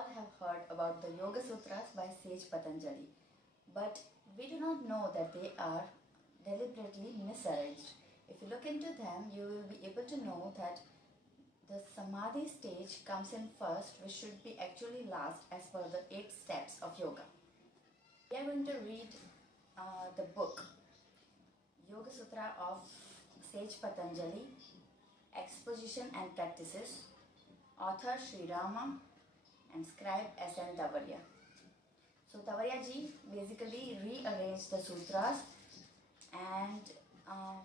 all have heard about the Yogasutras by Sage Patanjali, but we do not know that they are deliberately misarranged. If you look into them, you will be able to know that the Samadhi stage comes in first, which should be actually last as per the 8 steps of yoga. We are going to read the book Yogasutra of Sage Patanjali, Exposition and Practices, author Sri Rama and scribe S N Tavariaji. So Tavariaji basically rearranged the sutras, and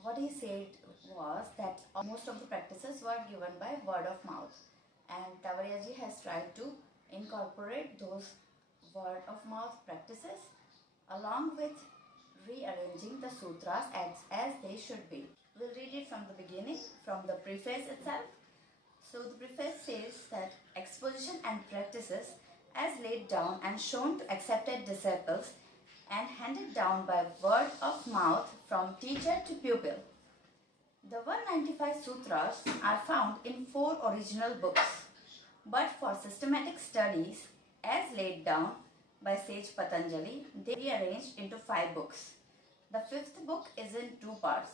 what he said was that most of the practices were given by word of mouth, and Tavariaji has tried to incorporate those word of mouth practices along with rearranging the sutras as they should be. We'll read it from the beginning, from the preface itself. So the preface says that exposition and practices as laid down and shown to accepted disciples and handed down by word of mouth from teacher to pupil. The 195 sutras are found in 4 original books, but for systematic studies as laid down by Sage Patanjali, they rearranged into 5 books. The 5th book is in 2 parts.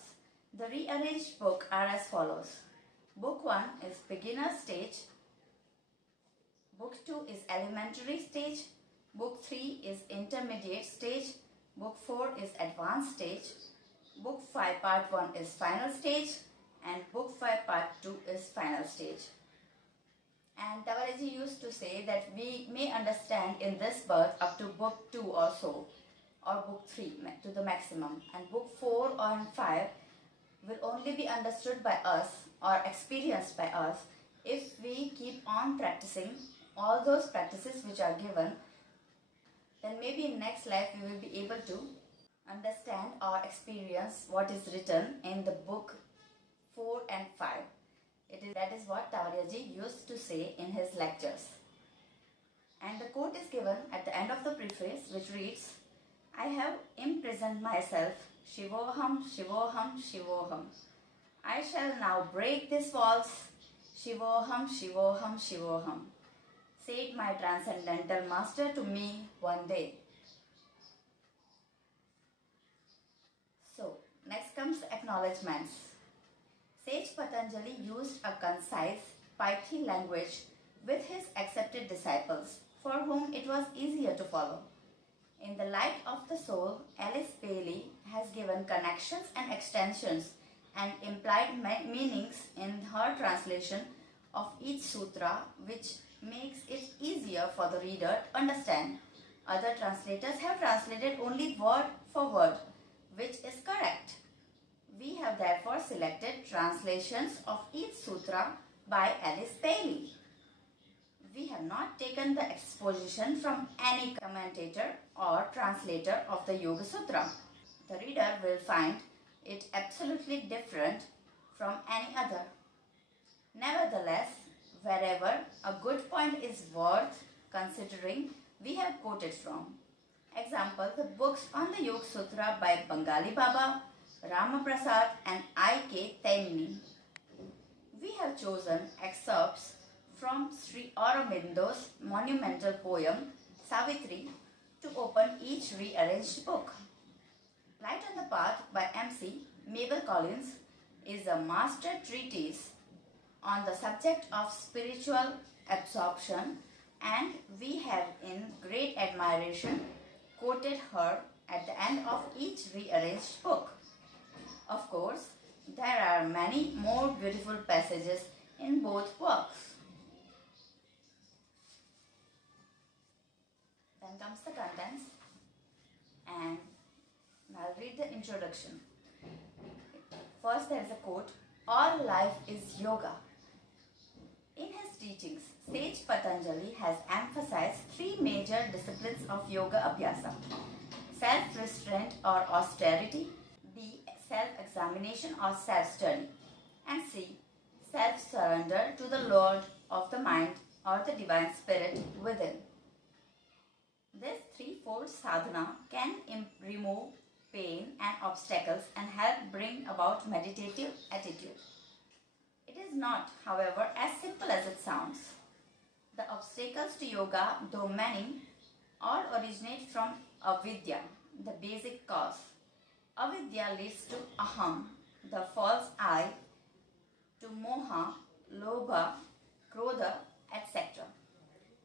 The rearranged books are as follows. Book 1 is beginner stage, Book 2 is elementary stage, Book 3 is intermediate stage, Book 4 is advanced stage, Book 5 Part 1 is final stage, and Book 5 Part 2 is final stage. And Tavariaji used to say that we may understand in this birth up to Book 2 or so, or Book 3 to the maximum, and Book 4 and 5 will only be understood by us or experienced by us if we keep on practicing all those practices which are given. Then maybe in next life we will be able to understand or experience what is written in the book 4 and 5. That is what Tavariaji used to say in his lectures. And the quote is given at the end of the preface, which reads, "I have imprisoned myself, Shivoham, Shivoham, Shivoham. I shall now break these walls, Shivoham, Shivoham, Shivoham," said my transcendental master to me one day. So, next comes acknowledgements. Sage Patanjali used a concise, pithy language with his accepted disciples, for whom it was easier to follow. In The Light of the Soul, Alice Bailey has given connections and extensions and implied meanings in her translation of each sutra, which makes it easier for the reader to understand. Other translators have translated only word for word, which is correct. We have therefore selected translations of each sutra by Alice Bailey. We have not taken the exposition from any commentator or translator of the Yogasutra. The reader will find it absolutely different from any other. Nevertheless, wherever a good point is worth considering, we have quoted from. Example, the books on the Yogasutra by Bengali Baba, Ramaprasad and I.K. Taimni. We have chosen excerpts from Sri Aurobindo's monumental poem Savitri to open each rearranged book. Light on the Path by M.C. Mabel Collins is a master treatise on the subject of spiritual absorption, and we have in great admiration quoted her at the end of each rearranged book. Of course, there are many more beautiful passages in both works. Then comes the contents, and I'll read the introduction. First, there is a quote, "All life is yoga." In his teachings, Sage Patanjali has emphasized 3 major disciplines of yoga abhyasa: self-restraint or austerity, B, self-examination or self-study, and C, self-surrender to the Lord of the mind or the divine spirit within. This threefold sadhana can remove pain and obstacles and help bring about meditative attitude. It is not, however, as simple as it sounds. The obstacles to yoga, though many, all originate from avidya, the basic cause. Avidya leads to aham, the false I, to moha, lobha, krodha, etc.,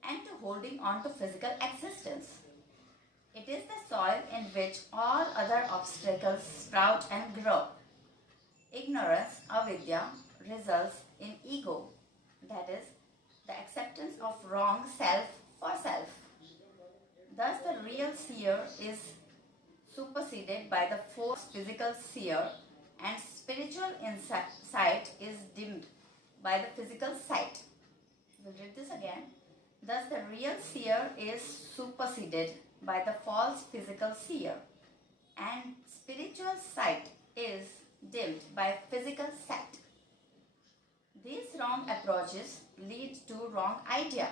and to holding on to physical existence. It is the soil in which all other obstacles sprout and grow. Ignorance, avidya, results in ego, that is, the acceptance of wrong self for self. Thus, the real seer is superseded by the fourth physical seer, and spiritual insight is dimmed by the physical sight. We'll read this again. Thus, the real seer is superseded by the false physical seer, and spiritual sight is dimmed by physical sight. These wrong approaches lead to wrong idea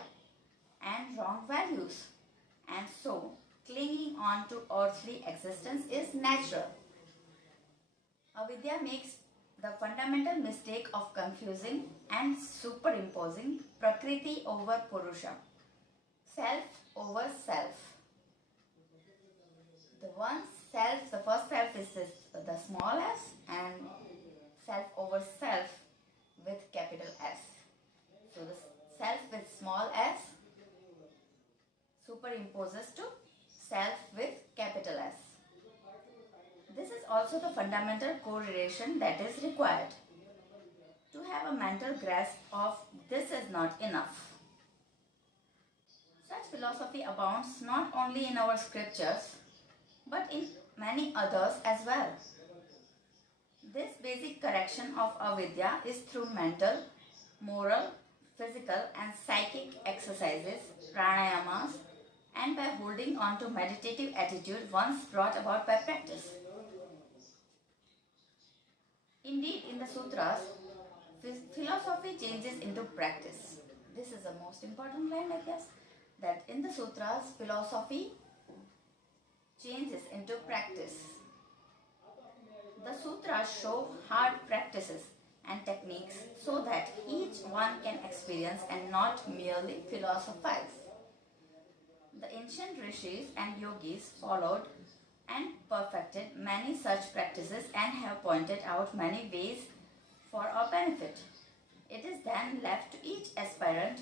and wrong values, and so clinging on to earthly existence is natural. Avidya makes the fundamental mistake of confusing and superimposing Prakriti over Purusha, self over self. The first self is the small s, and self over self with capital S. So the self with small s superimposes to self with capital S. This is also the fundamental correlation that is required. To have a mental grasp of this is not enough. Such philosophy abounds not only in our scriptures but in many others as well. This basic correction of avidya is through mental, moral, physical and psychic exercises, pranayamas, and by holding on to meditative attitude once brought about by practice. Indeed, in the sutras, philosophy changes into practice. This is the most important line, I guess, that in the sutras, philosophy changes into practice. The sutras show hard practices and techniques so that each one can experience and not merely philosophize. The ancient rishis and yogis followed and perfected many such practices and have pointed out many ways for our benefit. It is then left to each aspirant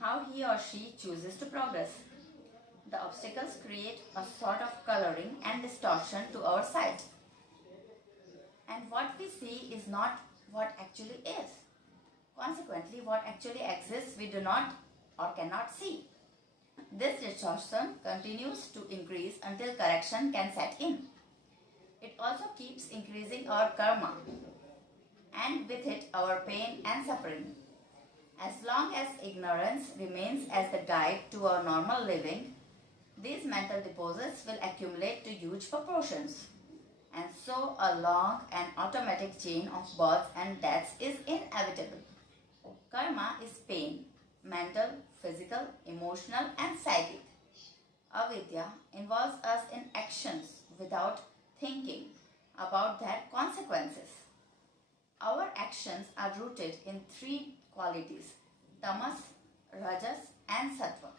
how he or she chooses to progress. The obstacles create a sort of coloring and distortion to our sight. And what we see is not what actually is. Consequently, what actually exists we do not or cannot see. This distortion continues to increase until correction can set in. It also keeps increasing our karma and with it our pain and suffering. As long as ignorance remains as the guide to our normal living, these mental deposits will accumulate to huge proportions. And so a long and automatic chain of births and deaths is inevitable. Karma is pain, mental, physical, emotional and psychic. Avidya involves us in actions without thinking about their consequences. Our actions are rooted in three qualities: tamas, rajas and sattva.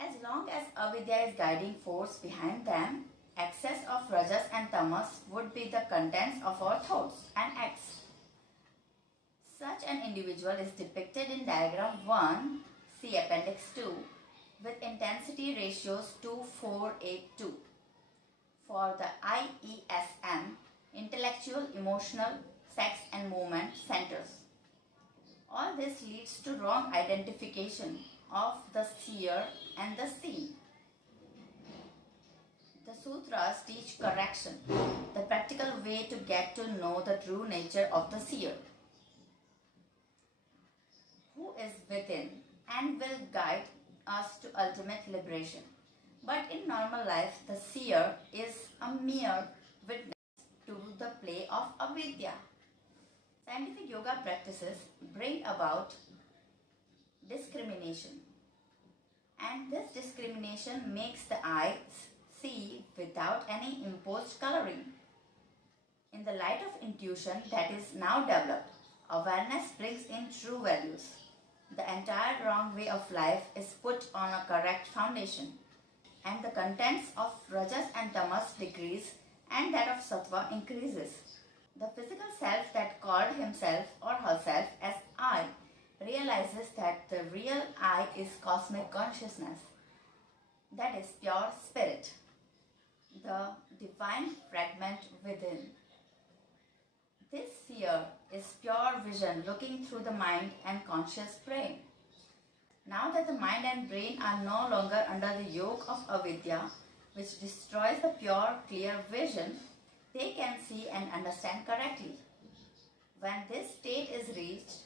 As long as avidya is guiding force behind them, excess of rajas and tamas would be the contents of our thoughts and acts. Such an individual is depicted in diagram 1, see appendix 2, with intensity ratios 2:4:8:2 for the IESM, intellectual, emotional, sex and movement centers. All this leads to wrong identification of the seer and the seen. The sutras teach correction, the practical way to get to know the true nature of the seer, who is within and will guide us to ultimate liberation. But in normal life, the seer is a mere witness to the play of avidya. Scientific yoga practices bring about discrimination, and this discrimination makes the eyes see without any imposed coloring. In the light of intuition that is now developed, awareness brings in true values. the entire wrong way of life is put on a correct foundation, and the contents of Rajas and Tamas decrease and that of Sattva increases. The physical self that called himself or herself as I realizes that the real I is cosmic consciousness, that is pure spirit, the divine fragment within. This here is pure vision looking through the mind and conscious brain. Now that the mind and brain are no longer under the yoke of avidya, which destroys the pure, clear vision, they can see and understand correctly. When this state is reached,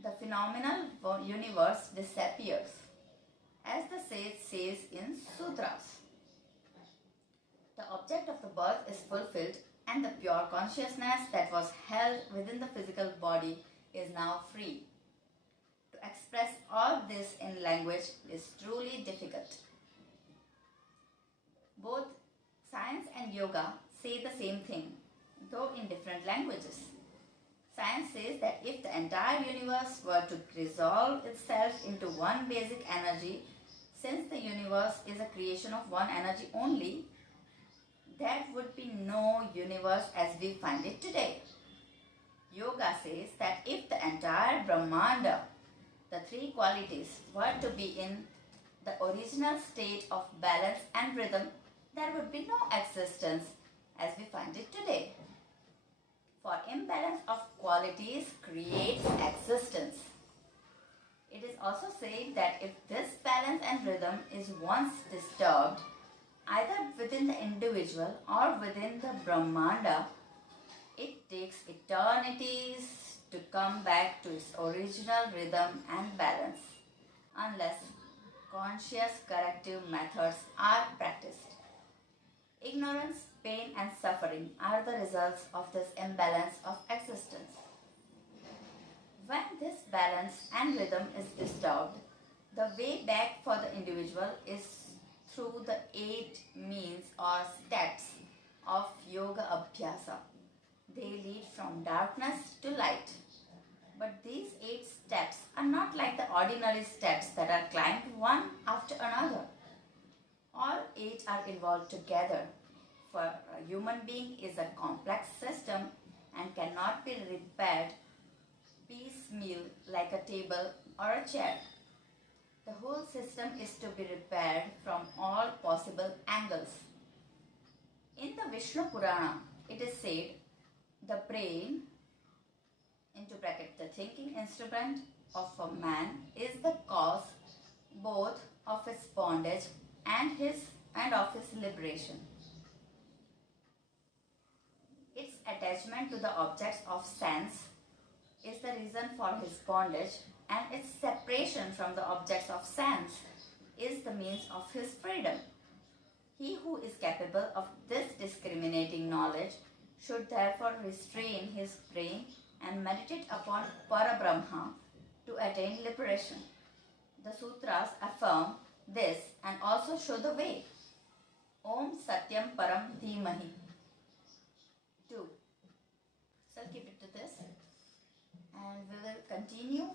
the phenomenal universe disappears, as the sage says in sutras. The object of the birth is fulfilled, and the pure consciousness that was held within the physical body is now free. To express all this in language is truly difficult. Both science and yoga say the same thing, though in different languages. Science says that if the entire universe were to resolve itself into one basic energy, since the universe is a creation of one energy only, there would be no universe as we find it today. Yoga says that if the entire Brahmanda, the three qualities, were to be in the original state of balance and rhythm, there would be no existence as we find it today. For imbalance of qualities creates existence. It is also said that if this balance and rhythm is once disturbed, either within the individual or within the Brahmanda, it takes eternities to come back to its original rhythm and balance, unless conscious corrective methods are practiced. Ignorance, pain and suffering are the results of this imbalance of existence. When this balance and rhythm is disturbed, the way back for the individual is through the 8 means or steps of yoga abhyasa. They lead from darkness to light. But these 8 steps are not like the ordinary steps that are climbed one after another. All 8 are involved together, for a human being is a complex system and cannot be repaired piecemeal like a table or a chair. The whole system is to be repaired from all possible angles. In the Vishnu Purana, it is said, the brain, into bracket the thinking instrument of a man, is the cause both of his bondage and of his liberation. Its attachment to the objects of sense is the reason for his bondage, and its separation from the objects of sense is the means of his freedom. He who is capable of this discriminating knowledge should therefore restrain his brain and meditate upon Parabrahma to attain liberation. The sutras affirm this and also show the way. Om Satyam Param Dhimahi. 2. So I'll keep it to this and we will continue